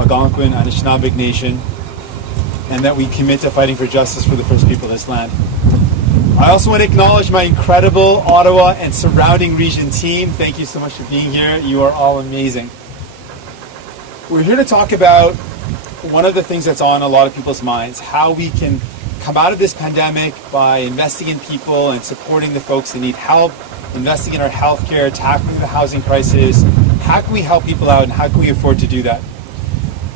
Algonquin, Anishinaabe Nation, and that we commit to fighting for justice for the First People of this land. I also want to acknowledge my incredible Ottawa and surrounding region team. Thank you so much for being here. You are all amazing. We're here to talk about one of the things that's on a lot of people's minds, how we can come out of this pandemic by investing in people and supporting the folks that need help, investing in our healthcare, tackling the housing crisis. How can we help people out and how can we afford to do that?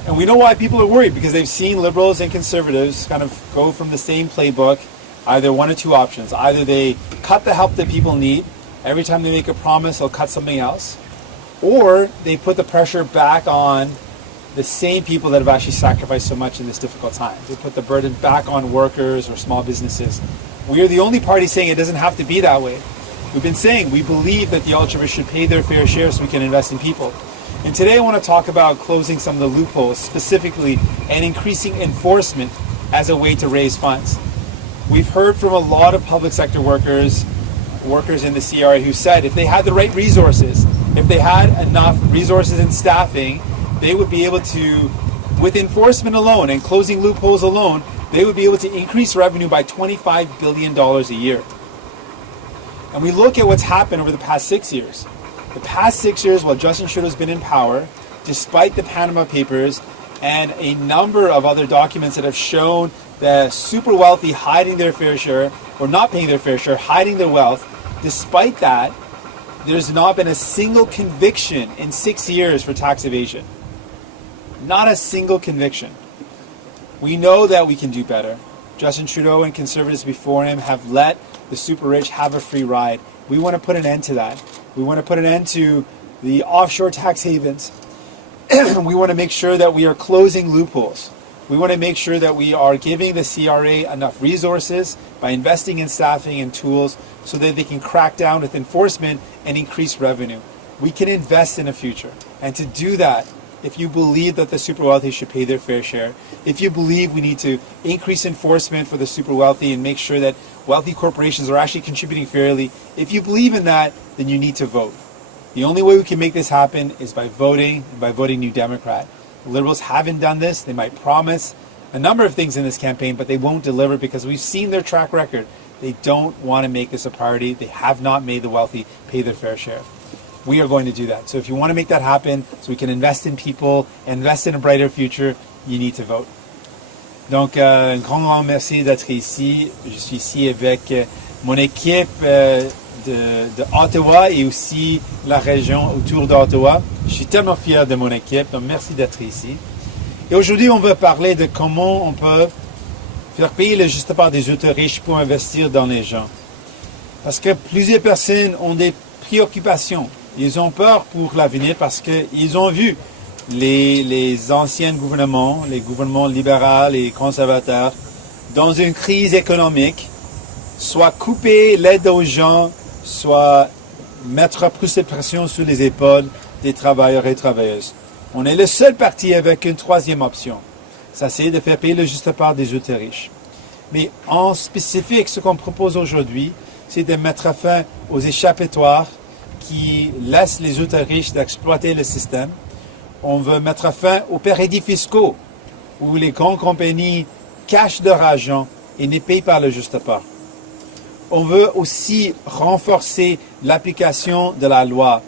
And we know why people are worried, because they've seen liberals and conservatives kind of go from the same playbook, either one or two options. Either they cut the help that people need, every time they make a promise they'll cut something else, or they put the pressure back on the same people that have actually sacrificed so much in this difficult time. They put the burden back on workers or small businesses. We are the only party saying it doesn't have to be that way. We've been saying we believe that the ultra-rich should pay their fair share so we can invest in people. And today I want to talk about closing some of the loopholes specifically and increasing enforcement as a way to raise funds. We've heard from a lot of public sector workers in the CRA who said if they had the right resources, if they had enough resources and staffing, they would be able to, with enforcement alone and closing loopholes alone, they would be able to increase revenue by $25 billion a year. And we look at what's happened over the past 6 years. The past 6 years while Justin Trudeau's been in power, despite the Panama Papers and a number of other documents that have shown the super wealthy hiding their fair share, or not paying their fair share, hiding their wealth, despite that, there's not been a single conviction in 6 years for tax evasion. Not a single conviction. We know that we can do better. Justin Trudeau and conservatives before him have let the super rich have a free ride. We want to put an end to that. We want to put an end to the offshore tax havens. We want to make sure that we are closing loopholes. We want to make sure that we are giving the CRA enough resources by investing in staffing and tools so that they can crack down with enforcement and increase revenue. We can invest in a future. And to do that, if you believe that the super wealthy should pay their fair share, if you believe we need to increase enforcement for the super wealthy and make sure that wealthy corporations are actually contributing fairly, if you believe in that, then you need to vote. The only way we can make this happen is by voting, and by voting New Democrat. The Liberals haven't done this. They might promise a number of things in this campaign, but they won't deliver because we've seen their track record. They don't want to make this a priority. They have not made the wealthy pay their fair share. We are going to do that. So if you want to make that happen, so we can invest in people, invest in a brighter future, you need to vote. Donc, un grand merci d'être ici. Je suis ici avec mon équipe de Ottawa et aussi la région autour d'Ottawa. Je suis tellement fier de mon équipe, donc merci d'être ici. Et aujourd'hui, on va parler de comment on peut faire payer le juste part des autres riches pour investir dans les gens. Parce que plusieurs personnes ont des préoccupations. Ils ont peur pour l'avenir parce qu'ils ont vu les anciens gouvernements, les gouvernements libéraux et conservateurs, dans une crise économique, soit couper l'aide aux gens, soit mettre plus de pression sur les épaules des travailleurs et travailleuses. On est le seul parti avec une troisième option. Ça, c'est de faire payer le juste part des autres riches. Mais en spécifique, ce qu'on propose aujourd'hui, c'est de mettre fin aux échappatoires qui laissent les autres riches d'exploiter le système. On veut mettre fin aux paradis fiscaux où les grandes compagnies cachent leur argent et ne payent pas le juste part. On veut aussi renforcer l'application de la loi.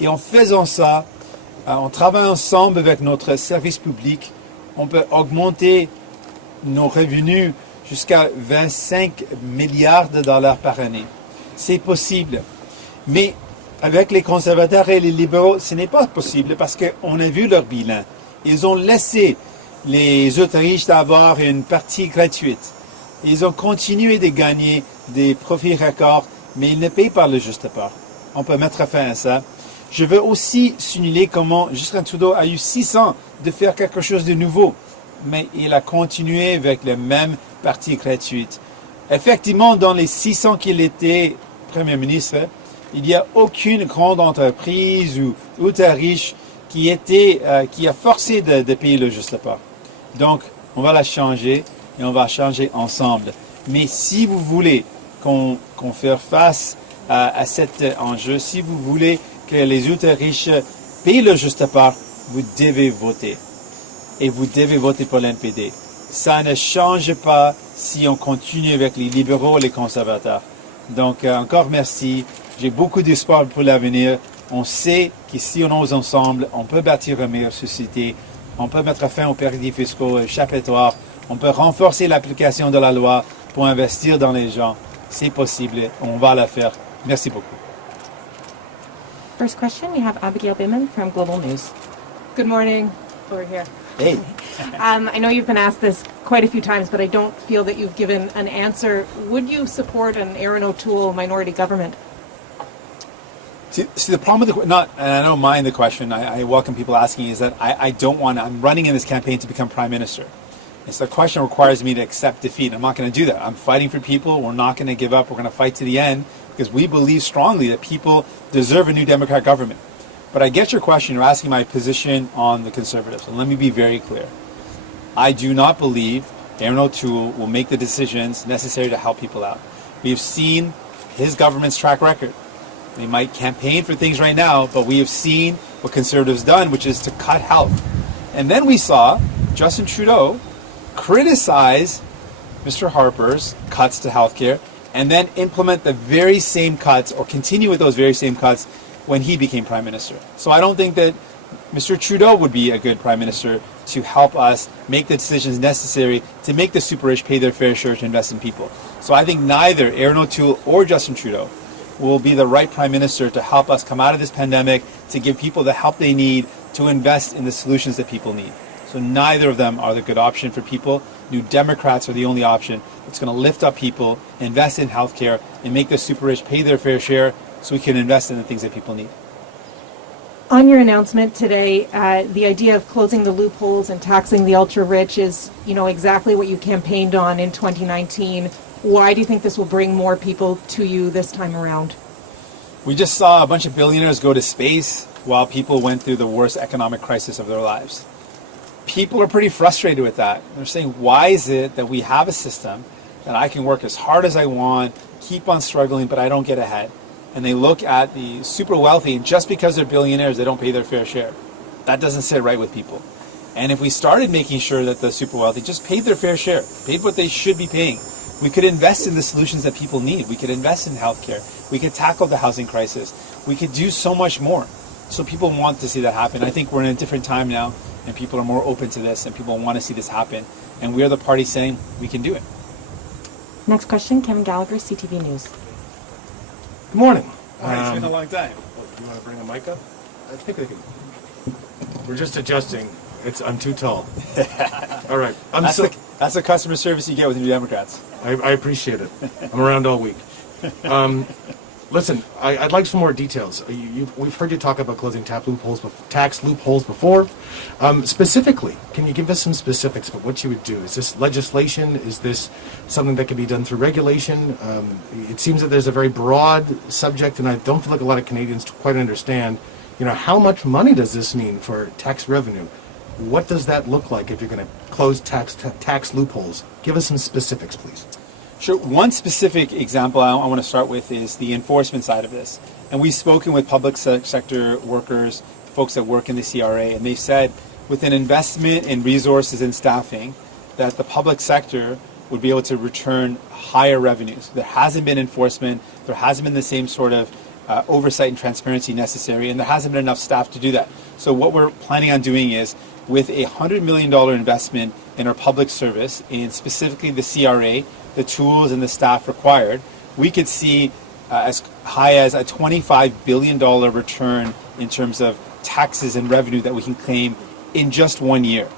Et en faisant ça, en travaillant ensemble avec notre service public, on peut augmenter nos revenus jusqu'à 25 milliards de dollars par année. C'est possible. Mais avec les conservateurs et les libéraux, ce n'est pas possible parce qu'on a vu leur bilan. Ils ont laissé les autres riches d'avoir une partie gratuite. Ils ont continué de gagner des profits records, mais ils ne payent pas le juste part. On peut mettre fin à ça. Je veux aussi signaler comment Justin Trudeau a eu 6 ans de faire quelque chose de nouveau, mais il a continué avec la même partie gratuite. Effectivement, dans les 6 ans qu'il était Premier ministre, il n'y a aucune grande entreprise ou ultra riche qui a forcé de payer le juste part. Donc, on va la changer et on va changer ensemble. Mais si vous voulez qu'on fasse face à cet enjeu, si vous voulez que les ultra riches payent le juste part, vous devez voter. et vous devez voter pour l'NPD. Ça ne change pas si on continue avec les libéraux et les conservateurs. Donc, encore merci. J'ai beaucoup d'espoir pour l'avenir. On sait que si on ose ensemble, on peut bâtir une meilleure société. On peut mettre fin aux paradis fiscaux échappatoires. On peut renforcer l'application de la loi pour investir dans les gens. C'est possible. On va le faire. Merci beaucoup. First question, we have Abigail Bimman from Global News. Good morning. Over here. Hey. I know you've been asked this quite a few times, but I don't feel that you've given an answer. Would you support an Aaron O'Toole minority government? See, the problem with and I don't mind the question, I welcome people asking, is that I don't want, I'm running in this campaign to become prime minister. And so the question requires me to accept defeat. I'm not going to do that. I'm fighting for people. We're not going to give up. We're going to fight to the end because we believe strongly that people deserve a new Democrat government. But I get your question. You're asking my position on the Conservatives. And let me be very clear. I do not believe Aaron O'Toole will make the decisions necessary to help people out. We've seen his government's track record. They might campaign for things right now, but we have seen what Conservatives done, which is to cut health. And then we saw Justin Trudeau criticize Mr. Harper's cuts to healthcare and then implement the very same cuts or continue with those very same cuts when he became prime minister. So I don't think that Mr. Trudeau would be a good prime minister to help us make the decisions necessary to make the super rich pay their fair share to invest in people. So I think neither Aaron O'Toole or Justin Trudeau will be the right prime minister to help us come out of this pandemic, to give people the help they need, to invest in the solutions that people need. So neither of them are the good option for people. New Democrats are the only option that's going to lift up people, invest in healthcare, and make the super rich pay their fair share so we can invest in the things that people need. On your announcement today, the idea of closing the loopholes and taxing the ultra-rich is, exactly what you campaigned on in 2019. Why do you think this will bring more people to you this time around? We just saw a bunch of billionaires go to space while people went through the worst economic crisis of their lives. People are pretty frustrated with that. They're saying, why is it that we have a system that I can work as hard as I want, keep on struggling, but I don't get ahead? And they look at the super wealthy, and just because they're billionaires, they don't pay their fair share. That doesn't sit right with people. And if we started making sure that the super wealthy just paid their fair share, paid what they should be paying, we could invest in the solutions that people need. We could invest in healthcare. We could tackle the housing crisis. We could do so much more. So people want to see that happen. I think we're in a different time now, and people are more open to this, and people want to see this happen. And we're the party saying we can do it. Next question, Kevin Gallagher, CTV News. Good morning. It's been a long time. You want to bring a mic up? I think I can. We're just adjusting. I'm too tall. All right. That's the customer service you get with New Democrats. I appreciate it. I'm around all week. Listen, I'd like some more details. We've heard you talk about closing tax loopholes before. Specifically, can you give us some specifics about what you would do? Is this legislation? Is this something that can be done through regulation? It seems that there's a very broad subject, and I don't feel like a lot of Canadians quite understand. How much money does this mean for tax revenue? What does that look like if you're going to close tax loopholes? Give us some specifics, please. Sure. One specific example I want to start with is the enforcement side of this. And we've spoken with public sector workers, folks that work in the CRA, and they said with an investment in resources and staffing that the public sector would be able to return higher revenues. There hasn't been enforcement. There hasn't been the same sort of oversight and transparency necessary, and there hasn't been enough staff to do that. So what we're planning on doing is with a $100 million investment in our public service, and specifically the CRA, the tools and the staff required, we could see as high as a $25 billion return in terms of taxes and revenue that we can claim in just 1 year.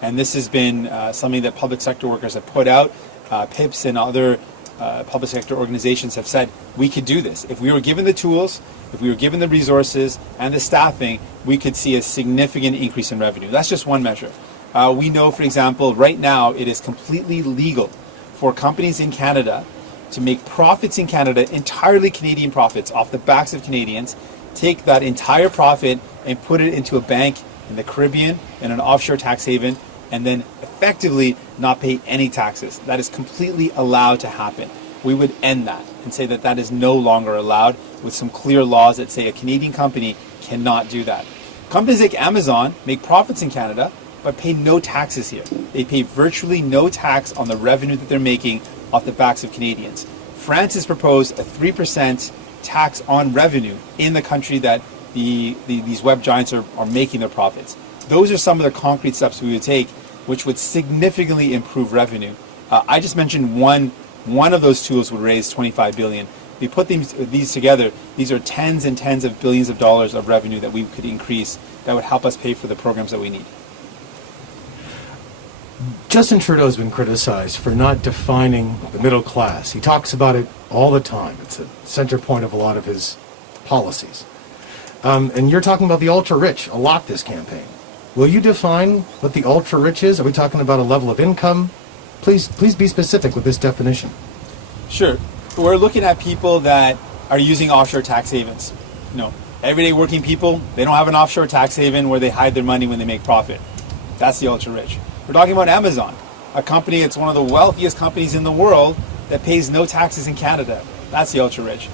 And this has been something that public sector workers have put out. PIPs and other public sector organizations have said we could do this. If we were given the tools, if we were given the resources and the staffing, we could see a significant increase in revenue. That's just one measure. We know, for example, right now it is completely legal for companies in Canada to make profits in Canada, entirely Canadian profits off the backs of Canadians, take that entire profit and put it into a bank in the Caribbean, in an offshore tax haven, and then effectively not pay any taxes. That is completely allowed to happen. We would end that and say that that is no longer allowed with some clear laws that say a Canadian company cannot do that. Companies like Amazon make profits in Canada, but pay no taxes here. They pay virtually no tax on the revenue that they're making off the backs of Canadians. France has proposed a 3% tax on revenue in the country that these web giants are making their profits. Those are some of the concrete steps we would take, which would significantly improve revenue. I just mentioned one of those tools would raise 25 billion. If you put these together, these are tens and tens of billions of dollars of revenue that we could increase that would help us pay for the programs that we need. Justin Trudeau has been criticized for not defining the middle class. He talks about it all the time. It's a center point of a lot of his policies. And you're talking about the ultra-rich a lot this campaign. Will you define what the ultra-rich is? Are we talking about a level of income? Please be specific with this definition. Sure. We're looking at people that are using offshore tax havens. Everyday working people, they don't have an offshore tax haven where they hide their money when they make profit. That's the ultra-rich. We're talking about Amazon, a company that's one of the wealthiest companies in the world that pays no taxes in Canada. That's the ultra-rich.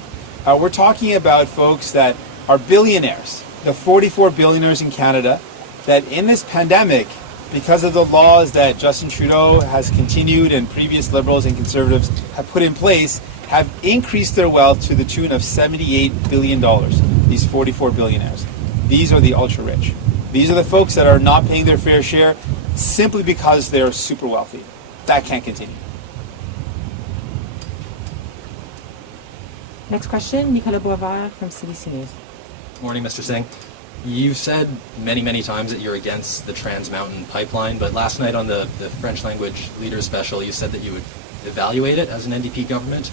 We're talking about folks that are billionaires, the 44 billionaires in Canada, that in this pandemic, because of the laws that Justin Trudeau has continued and previous Liberals and Conservatives have put in place, have increased their wealth to the tune of $78 billion, these 44 billionaires. These are the ultra-rich. These are the folks that are not paying their fair share simply because they're super wealthy. That can't continue. Next question, Nicolas Boisvert from CBC News. Morning, Mr. Singh. You've said many, many times that you're against the Trans Mountain pipeline, but last night on the French language leaders special, you said that you would evaluate it as an NDP government.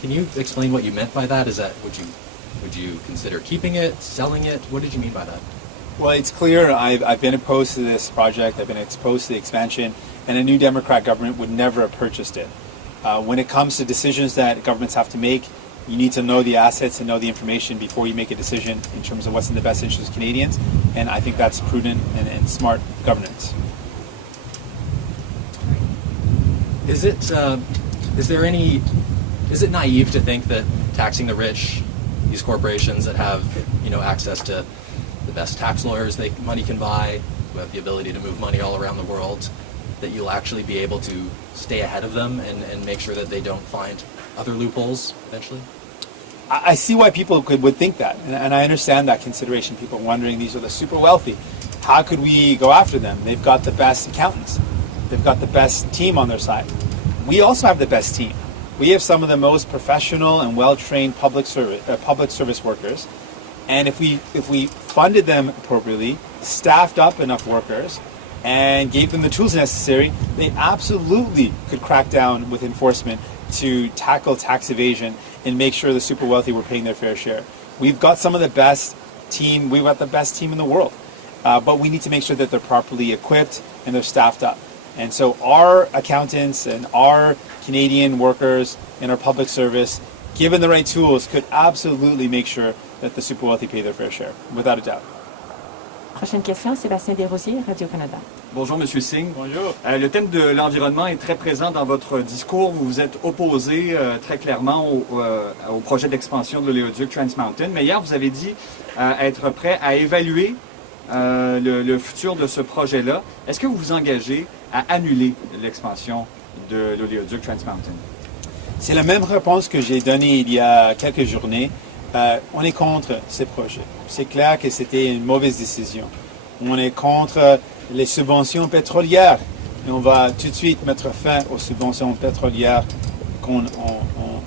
Can you explain what you meant by that? Would you consider keeping it, selling it? What did you mean by that? Well, it's clear I've been opposed to this project. I've been opposed to the expansion, and a new Democrat government would never have purchased it. When it comes to decisions that governments have to make, you need to know the assets and know the information before you make a decision in terms of what's in the best interest of Canadians, and I think that's prudent and smart governance. Is it naive to think that taxing the rich, these corporations that have access to the best tax lawyers money can buy, who have the ability to move money all around the world, that you'll actually be able to stay ahead of them and make sure that they don't find other loopholes eventually? I see why people would think that, and I understand that consideration. People are wondering, these are the super wealthy. How could we go after them? They've got the best accountants. They've got the best team on their side. We also have the best team. We have some of the most professional and well-trained public service workers. And if we funded them appropriately, staffed up enough workers, and gave them the tools necessary, they absolutely could crack down with enforcement to tackle tax evasion and make sure the super wealthy were paying their fair share. We've got some of the best team. We've got the best team in the world, but we need to make sure that they're properly equipped and they're staffed up. And so our accountants and our Canadian workers in our public service, given the right tools, could absolutely make sure that the super wealthy pay their fair share, without a doubt. Prochaine question, Sébastien Desrosiers, Radio-Canada. Bonjour, Monsieur Singh. Bonjour. Le thème de l'environnement est très présent dans votre discours. Vous vous êtes opposé très clairement au projet d'expansion de l'oléoduc Trans Mountain. Mais hier, vous avez dit être prêt à évaluer le futur de ce projet-là. Est-ce que vous vous engagez à annuler l'expansion de l'oléoduc Trans Mountain? C'est la même réponse que j'ai donnée il y a quelques journées. On est contre ces projets. C'est clair que c'était une mauvaise décision. On est contre les subventions pétrolières et on va tout de suite mettre fin aux subventions pétrolières qu'on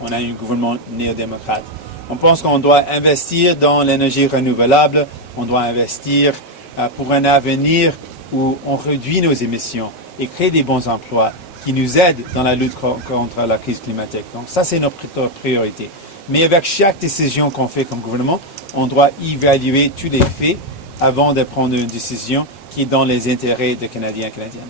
on a un gouvernement néo-démocrate. On pense qu'on doit investir dans l'énergie renouvelable, on doit investir pour un avenir où on réduit nos émissions et crée des bons emplois qui nous aident dans la lutte contre la crise climatique. Donc ça, c'est notre priorité. Mais avec chaque décision qu'on fait comme gouvernement, on doit évaluer tous les faits avant de prendre une décision qui est dans les intérêts des Canadiens et Canadiennes.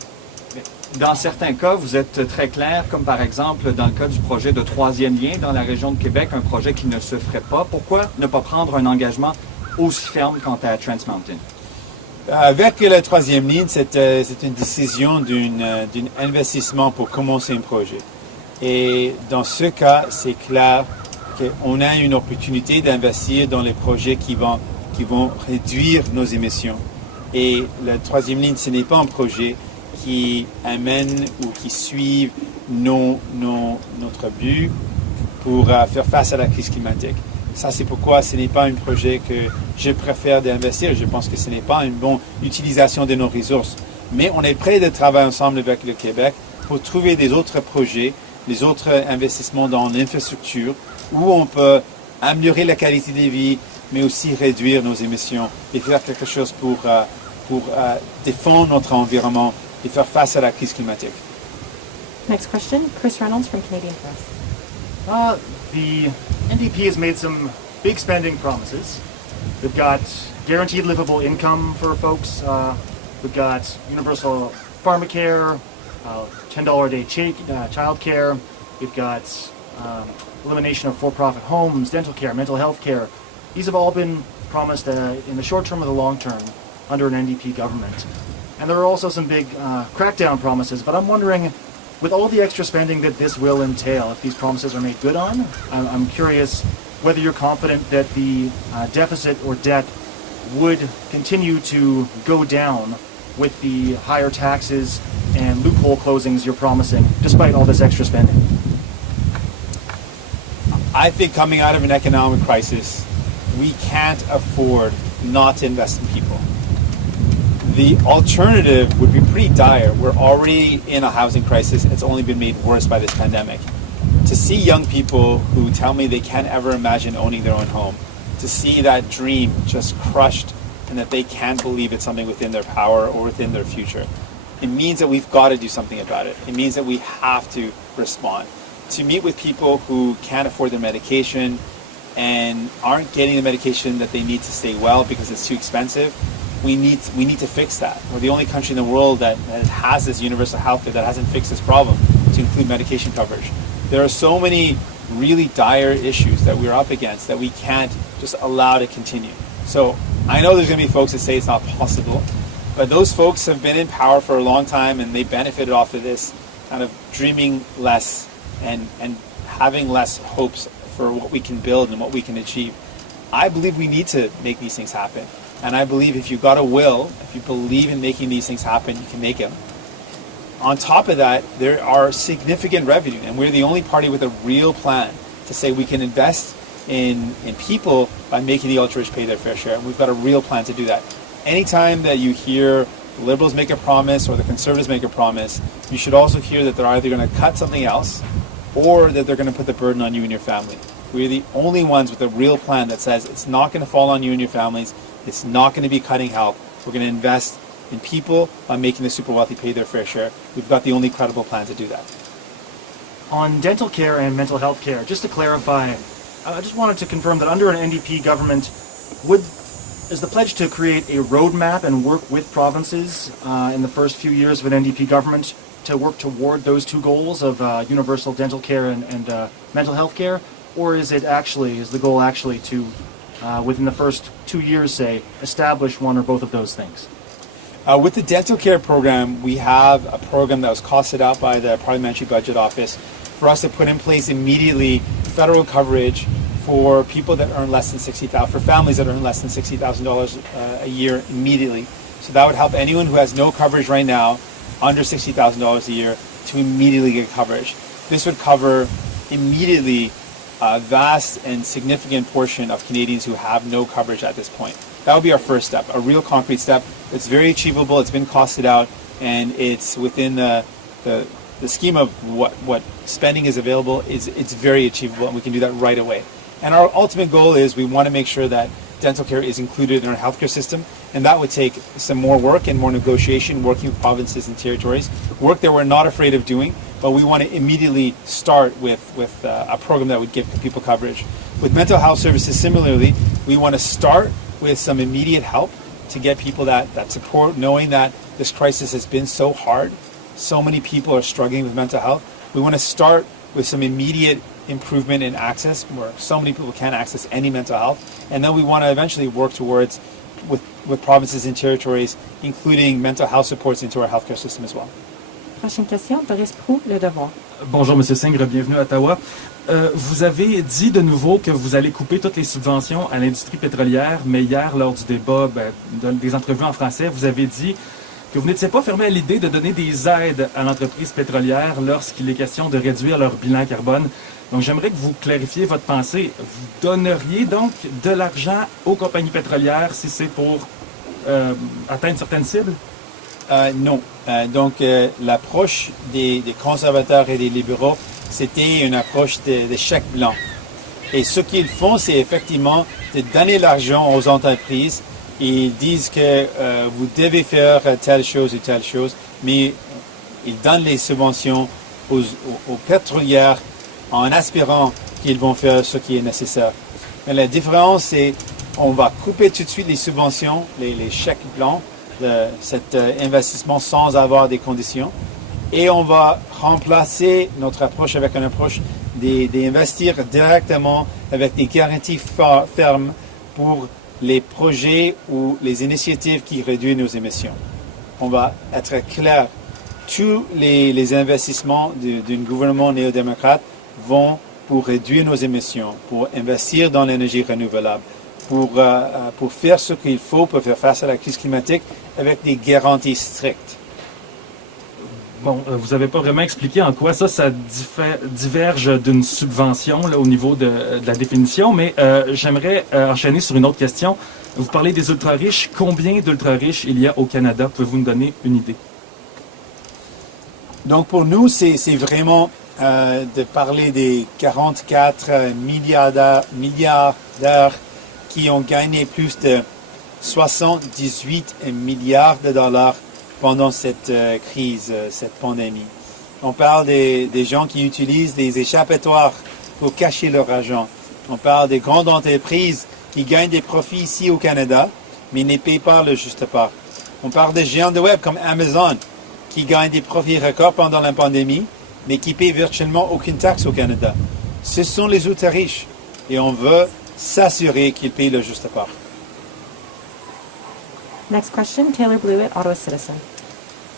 Dans certains cas, vous êtes très clair, comme par exemple dans le cas du projet de troisième lien dans la région de Québec, un projet qui ne se ferait pas. Pourquoi ne pas prendre un engagement aussi ferme quant à Trans Mountain? Avec la troisième ligne, c'est une décision d'un investissement pour commencer un projet. Et dans ce cas, c'est clair qu'on a une opportunité d'investir dans les projets qui vont réduire nos émissions. Et la troisième ligne, ce n'est pas un projet qui amène ou qui suit notre but pour faire face à la crise climatique. Ça, c'est pourquoi ce n'est pas un projet que je préfère d'investir. Je pense que ce n'est pas une bonne utilisation de nos ressources. Mais on est prêt de travailler ensemble avec le Québec pour trouver des autres projets, des autres investissements dans l'infrastructure où on peut améliorer la qualité de vie, mais aussi réduire nos émissions et faire quelque chose pour défendre notre environnement et faire face à la crise climatique. Next question, Chris Reynolds from Canadian Press. The NDP has made some big spending promises. We've got guaranteed livable income for folks. We've got universal pharmacare, $10 a day child care. We've got elimination of for-profit homes, dental care, mental health care. These have all been promised in the short term or the long term under an NDP government. And there are also some big crackdown promises, but I'm wondering, with all the extra spending that this will entail, if these promises are made good on, I'm curious whether you're confident that the deficit or debt would continue to go down with the higher taxes and loophole closings you're promising, despite all this extra spending. I think coming out of an economic crisis, we can't afford not to invest in people. The alternative would be pretty dire. We're already in a housing crisis. It's only been made worse by this pandemic. To see young people who tell me they can't ever imagine owning their own home, to see that dream just crushed and that they can't believe it's something within their power or within their future, it means that we've got to do something about it. It means that we have to respond. To meet with people who can't afford their medication and aren't getting the medication that they need to stay well because it's too expensive, we need to fix that. We're the only country in the world that has this universal health care that hasn't fixed this problem, to include medication coverage. There are so many really dire issues that we're up against that we can't just allow to continue. So I know there's going to be folks that say it's not possible, but those folks have been in power for a long time and they benefited off of this kind of dreaming less and having less hopes for what we can build and what we can achieve. I believe we need to make these things happen. And I believe if you've got a will, if you believe in making these things happen, you can make them. On top of that, there are significant revenue, and we're the only party with a real plan to say we can invest in people by making the ultra-rich pay their fair share. And we've got a real plan to do that. Anytime that you hear the Liberals make a promise or the Conservatives make a promise, you should also hear that they're either going to cut something else or that they're going to put the burden on you and your family. We're the only ones with a real plan that says it's not going to fall on you and your families. It's not going to be cutting help. We're going to invest in people by making the super wealthy pay their fair share. We've got the only credible plan to do that. On dental care and mental health care, just to clarify, I just wanted to confirm that under an NDP government, is the pledge to create a roadmap and work with provinces in the first few years of an NDP government to work toward those two goals of universal dental care and mental health care? Or is the goal actually to, within the first 2 years, say, establish one or both of those things? With the dental care program, we have a program that was costed out by the Parliamentary Budget Office for us to put in place immediately federal coverage for people that earn less than $60,000, for families that earn less than $60,000 a year immediately. So that would help anyone who has no coverage right now, under $60,000 a year, to immediately get coverage. This would cover immediately a vast and significant portion of Canadians who have no coverage at this point. That would be our first step, a real concrete step. It's very achievable, it's been costed out, and it's within the scheme of what spending is available. It's very achievable, and we can do that right away. And our ultimate goal is we want to make sure that dental care is included in our healthcare system, and that would take some more work and more negotiation, working with provinces and territories, work that we're not afraid of doing, but we want to immediately start with a program that would give people coverage. With mental health services, similarly, we want to start with some immediate help to get people that support, knowing that this crisis has been so hard. So many people are struggling with mental health. We want to start with some immediate improvement in access, where so many people can't access any mental health. And then we want to eventually work towards, with provinces and territories, including mental health supports into our healthcare system as well. Prochaine question, Doris Proulx, Le Devoir. Bonjour, Monsieur Singh, bienvenue à Ottawa. Vous avez dit de nouveau que vous allez couper toutes les subventions à l'industrie pétrolière, mais hier, lors du débat des entrevues en français, vous avez dit que vous n'étiez pas fermé à l'idée de donner des aides à l'entreprise pétrolière lorsqu'il est question de réduire leur bilan carbone. Donc, j'aimerais que vous clarifiez votre pensée. Vous donneriez donc de l'argent aux compagnies pétrolières si c'est pour atteindre certaines cibles? Non. L'approche des conservateurs et des libéraux, c'était une approche de chèque blanc. Et ce qu'ils font, c'est effectivement de donner l'argent aux entreprises. Ils disent que vous devez faire telle chose ou telle chose, mais ils donnent les subventions aux pétrolières en espérant qu'ils vont faire ce qui est nécessaire. Mais la différence, c'est qu'on va couper tout de suite les subventions, les chèques blancs, cet investissement sans avoir des conditions. Et on va remplacer notre approche avec une approche d'investir directement avec des garanties fermes pour les projets ou les initiatives qui réduisent nos émissions. On va être clair, tous les investissements d'un gouvernement néo-démocrate vont pour réduire nos émissions, pour investir dans l'énergie renouvelable, pour faire ce qu'il faut pour faire face à la crise climatique avec des garanties strictes. Bon, vous n'avez pas vraiment expliqué en quoi ça diverge d'une subvention là, au niveau de la définition, mais j'aimerais enchaîner sur une autre question. Vous parlez des ultra-riches. Combien d'ultra-riches il y a au Canada? Pouvez-vous nous donner une idée? Donc pour nous, c'est vraiment de parler des 44 milliardaires qui ont gagné plus de 78 milliards de dollars pendant cette crise, cette pandémie. On parle des gens qui utilisent des échappatoires pour cacher leur argent. On parle des grandes entreprises qui gagnent des profits ici au Canada, mais ne payent pas le juste part. On parle des géants de web comme Amazon, qui gagnent des profits records pendant la pandémie, mais qui payent virtuellement aucune taxe au Canada. Ce sont les ultra-riches, et on veut s'assurer qu'ils payent le juste part. Next question, Taylor Blewett, Ottawa Citizen.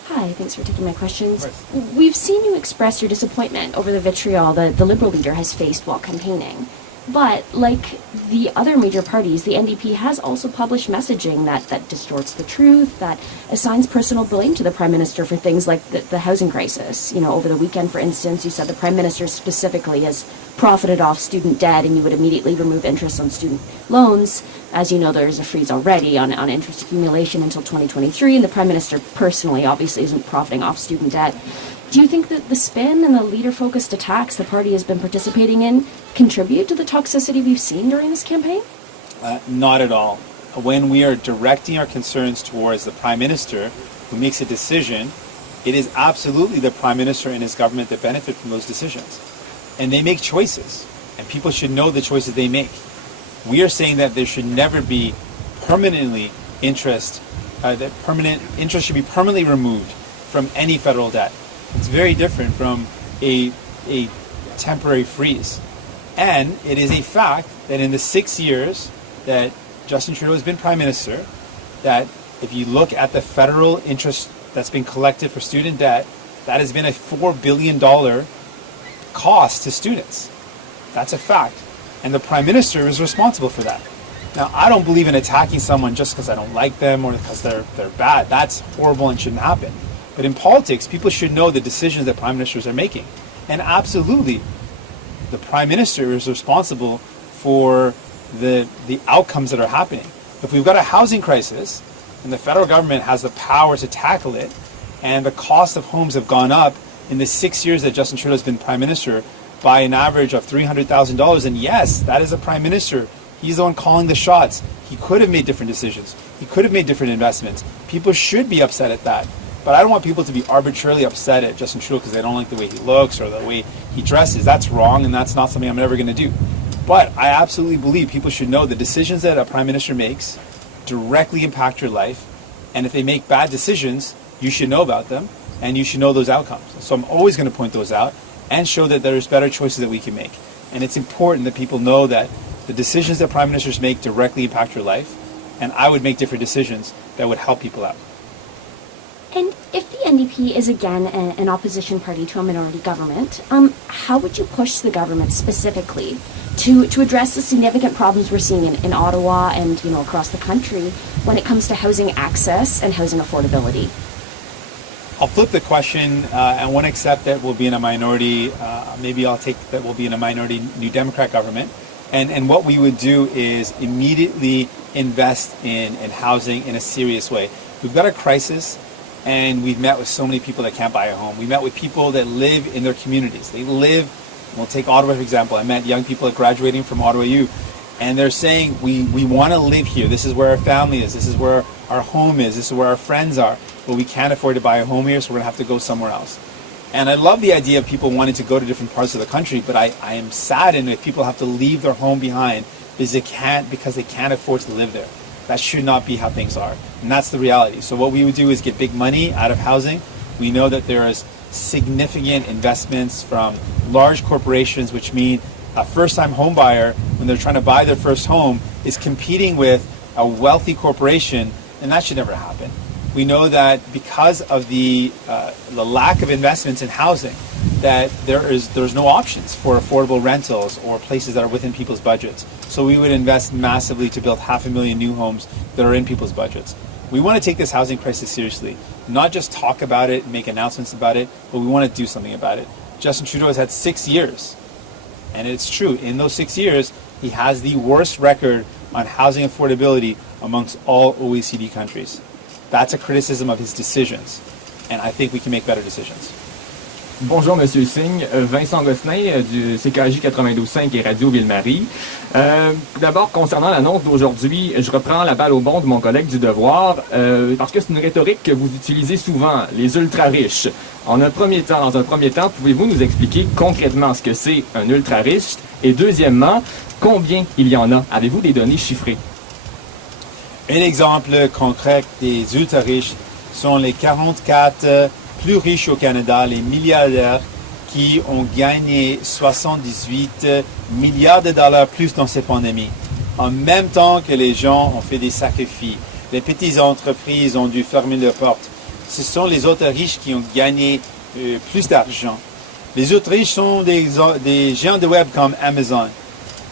Hi, thanks for taking my questions. We've seen you express your disappointment over the vitriol the Liberal leader has faced while campaigning. But, like the other major parties, the NDP has also published messaging that distorts the truth, that assigns personal blame to the Prime Minister for things like the housing crisis. You know, over the weekend, for instance, you said the Prime Minister specifically has profited off student debt and you would immediately remove interest on student loans. As you know, there's a freeze already on interest accumulation until 2023, and the Prime Minister personally obviously isn't profiting off student debt. Do you think that the spin and the leader-focused attacks the party has been participating in contribute to the toxicity we've seen during this campaign? Not at all. When we are directing our concerns towards the Prime Minister who makes a decision, it is absolutely the Prime Minister and his government that benefit from those decisions. And they make choices, and people should know the choices they make. We are saying that there should never be permanently interest, that permanent interest should be permanently removed from any federal debt. It's very different from a temporary freeze. And it is a fact that in the 6 years that Justin Trudeau has been Prime Minister, that if you look at the federal interest that's been collected for student debt, that has been a $4 billion cost to students. That's a fact. And the Prime Minister is responsible for that. Now, I don't believe in attacking someone just because I don't like them or because they're bad. That's horrible and shouldn't happen. But in politics, people should know the decisions that prime ministers are making. And absolutely, the prime minister is responsible for the outcomes that are happening. If we've got a housing crisis, and the federal government has the power to tackle it, and the cost of homes have gone up in the 6 years that Justin Trudeau has been prime minister by an average of $300,000, and yes, that is a prime minister. He's the one calling the shots. He could have made different decisions. He could have made different investments. People should be upset at that. But I don't want people to be arbitrarily upset at Justin Trudeau because they don't like the way he looks or the way he dresses. That's wrong, and that's not something I'm ever going to do. But I absolutely believe people should know the decisions that a prime minister makes directly impact your life. And if they make bad decisions, you should know about them, and you should know those outcomes. So I'm always going to point those out and show that there's better choices that we can make. And it's important that people know that the decisions that prime ministers make directly impact your life, and I would make different decisions that would help people out. And if the NDP is again an opposition party to a minority government, how would you push the government specifically to address the significant problems we're seeing in Ottawa and across the country when it comes to housing access and housing affordability? I'll flip the question. I won't accept that we'll be in a minority. Maybe I'll take that we'll be in a minority New Democrat government. And what we would do is immediately invest in housing in a serious way. We've got a crisis, and we've met with so many people that can't buy a home. We met with people that live in their communities. They live, we'll take Ottawa for example. I met young people graduating from Ottawa U, and they're saying, we want to live here. This is where our family is. This is where our home is. This is where our friends are. But we can't afford to buy a home here, so we're going to have to go somewhere else. And I love the idea of people wanting to go to different parts of the country, but I am saddened if people have to leave their home behind because they can't afford to live there. That should not be how things are. And that's the reality. So what we would do is get big money out of housing. We know that there is significant investments from large corporations, which mean a first-time home buyer, when they're trying to buy their first home, is competing with a wealthy corporation, and that should never happen. We know that because of the lack of investments in housing, that there's no options for affordable rentals or places that are within people's budgets. So we would invest massively to build 500,000 new homes that are in people's budgets. We want to take this housing crisis seriously, not just talk about it and make announcements about it, but we want to do something about it. Justin Trudeau has had 6 years, and it's true, in those 6 years, he has the worst record on housing affordability amongst all OECD countries. That's a criticism of his decisions, and I think we can make better decisions. Bonjour, Monsieur Singh. Vincent Gosselin du CKJ 92.5 et Radio Ville-Marie. D'abord, concernant l'annonce d'aujourd'hui, je reprends la balle au bond de mon collègue du Devoir, parce que c'est une rhétorique que vous utilisez souvent, les ultra-riches. Dans un premier temps, pouvez-vous nous expliquer concrètement ce que c'est un ultra-riche? Et deuxièmement, combien il y en a? Avez-vous des données chiffrées? Un exemple concret des ultra-riches sont les 44 plus riches au Canada, les milliardaires qui ont gagné 78 milliards de dollars plus dans cette pandémie. En même temps que les gens ont fait des sacrifices, les petites entreprises ont dû fermer leurs portes. Ce sont les autres riches qui ont gagné plus d'argent. Les autres riches sont des géants de web comme Amazon.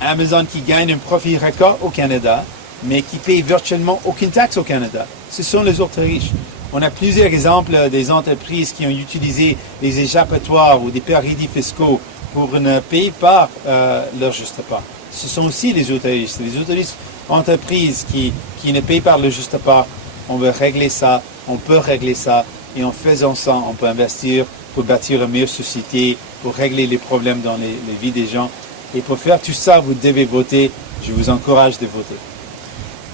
Amazon qui gagne un profit record au Canada, mais qui paye virtuellement aucune taxe au Canada. Ce sont les autres riches. On a plusieurs exemples des entreprises qui ont utilisé des échappatoires ou des paradis fiscaux pour ne payer pas leur juste part. Ce sont aussi les autres riches. Les autres riches entreprises qui ne payent pas leur juste part. On veut régler ça, on peut régler ça, et en faisant ça, on peut investir pour bâtir une meilleure société, pour régler les problèmes dans les vies des gens. Et pour faire tout ça, vous devez voter. Je vous encourage de voter.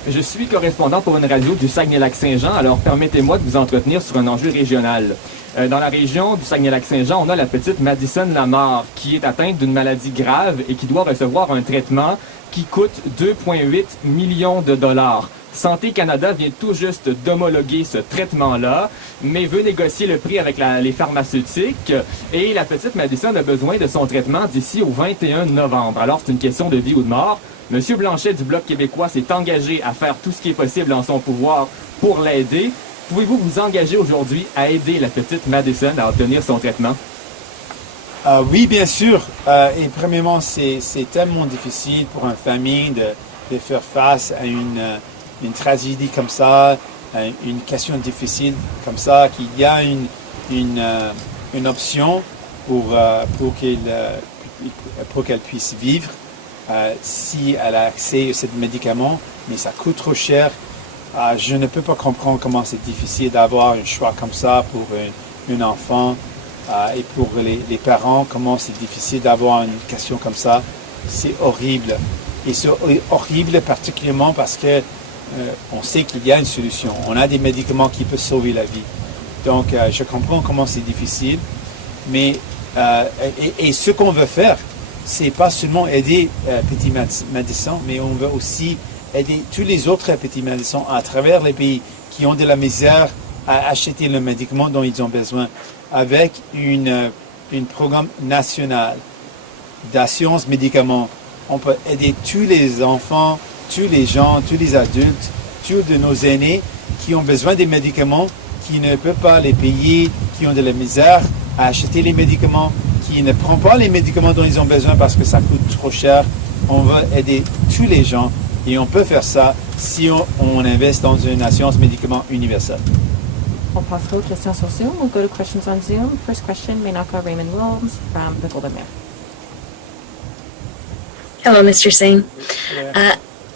Je suis correspondant pour une radio du Saguenay-Lac-Saint-Jean, alors permettez-moi de vous entretenir sur un enjeu régional. Dans la région du Saguenay-Lac-Saint-Jean, on a la petite Madison Lamar, qui est atteinte d'une maladie grave et qui doit recevoir un traitement qui coûte 2,8 millions de dollars. Santé Canada vient tout juste d'homologuer ce traitement-là, mais veut négocier le prix avec les pharmaceutiques, et la petite Madison a besoin de son traitement d'ici au 21 novembre. Alors c'est une question de vie ou de mort. Monsieur Blanchet du Bloc québécois s'est engagé à faire tout ce qui est possible en son pouvoir pour l'aider. Pouvez-vous vous engager aujourd'hui à aider la petite Madison à obtenir son traitement? Oui, bien sûr. Et premièrement, c'est tellement difficile pour une famille de faire face à une tragédie comme ça, une question difficile comme ça, qu'il y a une option pour qu'elle puisse vivre. Si elle a accès à ce médicament, mais ça coûte trop cher. Je ne peux pas comprendre comment c'est difficile d'avoir un choix comme ça pour un enfant et pour les parents, comment c'est difficile d'avoir une question comme ça. C'est horrible. Et c'est horrible particulièrement parce que on sait qu'il y a une solution. On a des médicaments qui peuvent sauver la vie. Donc, je comprends comment c'est difficile. Mais, et ce qu'on veut faire, c'est pas seulement aider Petit Madison, mais on veut aussi aider tous les autres petits médecins à travers les pays qui ont de la misère à acheter le médicament dont ils ont besoin, avec un programme national d'assurance médicaments. On peut aider tous les enfants, tous les gens, tous les adultes, tous de nos aînés qui ont besoin des médicaments qui ne peut pas les payer, qui ont de la misère à acheter les médicaments, qui ne prennent pas les médicaments dont ils ont besoin parce que ça coûte trop cher. On va aider tous les gens et on peut faire ça si on investit dans une assurance médicaments universelle. On passera aux questions sur Zoom. We'll go to questions on Zoom. First question, Menaka Raymond Wilms from the Golden Mare. Hello, Mr. Singh.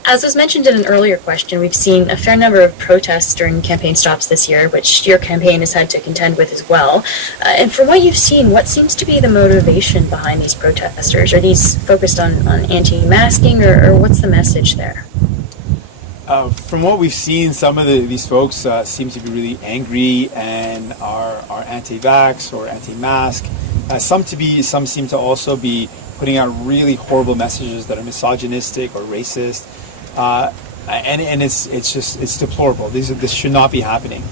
As was mentioned in an earlier question, we've seen a fair number of protests during campaign stops this year, which your campaign has had to contend with as well. And from what you've seen, what seems to be the motivation behind these protesters? Are these focused on anti-masking, or what's the message there? From what we've seen, some of these folks seem to be really angry and are anti-vax or anti-mask. Some seem to also be putting out really horrible messages that are misogynistic or racist. And it's deplorable. This should not be happening.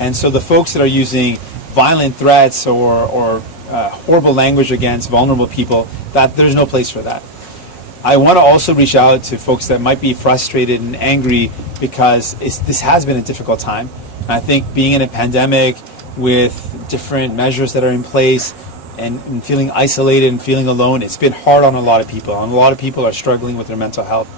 And so the folks that are using violent threats or horrible language against vulnerable people, that there's no place for that. I want to also reach out to folks that might be frustrated and angry because this has been a difficult time. And I think being in a pandemic with different measures that are in place and feeling isolated and feeling alone, it's been hard on a lot of people. And a lot of people are struggling with their mental health.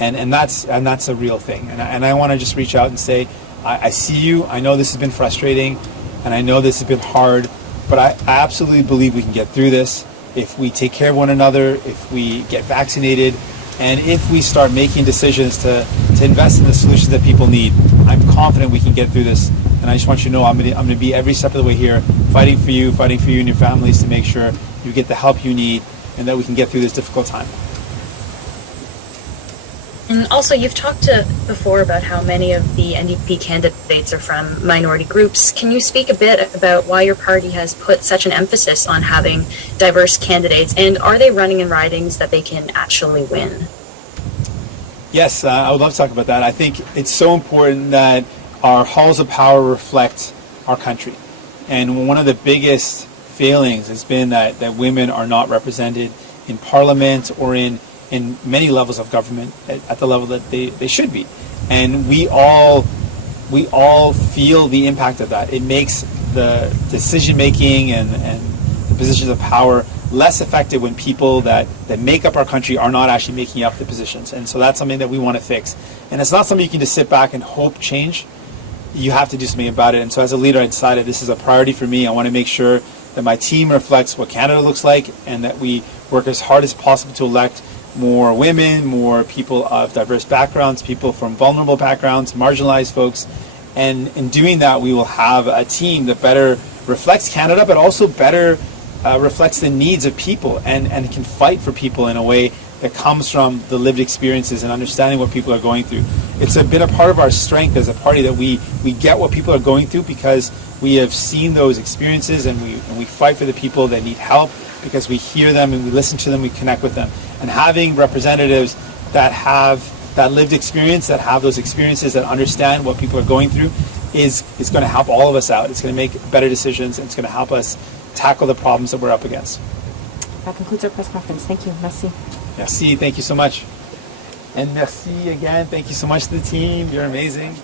And that's a real thing. And I want to just reach out and say, I see you. I know this has been frustrating, and I know this has been hard, but I absolutely believe we can get through this if we take care of one another, if we get vaccinated, and if we start making decisions to invest in the solutions that people need. I'm confident we can get through this. And I just want you to know I'm going to be every step of the way here, fighting for you and your families to make sure you get the help you need and that we can get through this difficult time. And also, you've talked before about how many of the NDP candidates are from minority groups. Can you speak a bit about why your party has put such an emphasis on having diverse candidates, and are they running in ridings that they can actually win? Yes, I would love to talk about that. I think it's so important that our halls of power reflect our country. And one of the biggest failings has been that women are not represented in Parliament or in many levels of government at the level that they should be. And we all feel the impact of that. It makes the decision making and the positions of power less effective when people that make up our country are not actually making up the positions. And so that's something that we want to fix. And it's not something you can just sit back and hope change. You have to do something about it. And so as a leader, I decided this is a priority for me. I want to make sure that my team reflects what Canada looks like and that we work as hard as possible to elect more women, more people of diverse backgrounds, people from vulnerable backgrounds, marginalized folks. And in doing that, we will have a team that better reflects Canada, but also better reflects the needs of people and can fight for people in a way that comes from the lived experiences and understanding what people are going through. It's been a part of our strength as a party that we get what people are going through because we have seen those experiences and we fight for the people that need help because we hear them and we listen to them, we connect with them. And having representatives that have that lived experience, that have those experiences, that understand what people are going through is going to help all of us out. It's going to make better decisions and it's going to help us tackle the problems that we're up against. That concludes our press conference. Thank you. Merci. Merci. Thank you so much. And merci again. Thank you so much to the team. You're amazing.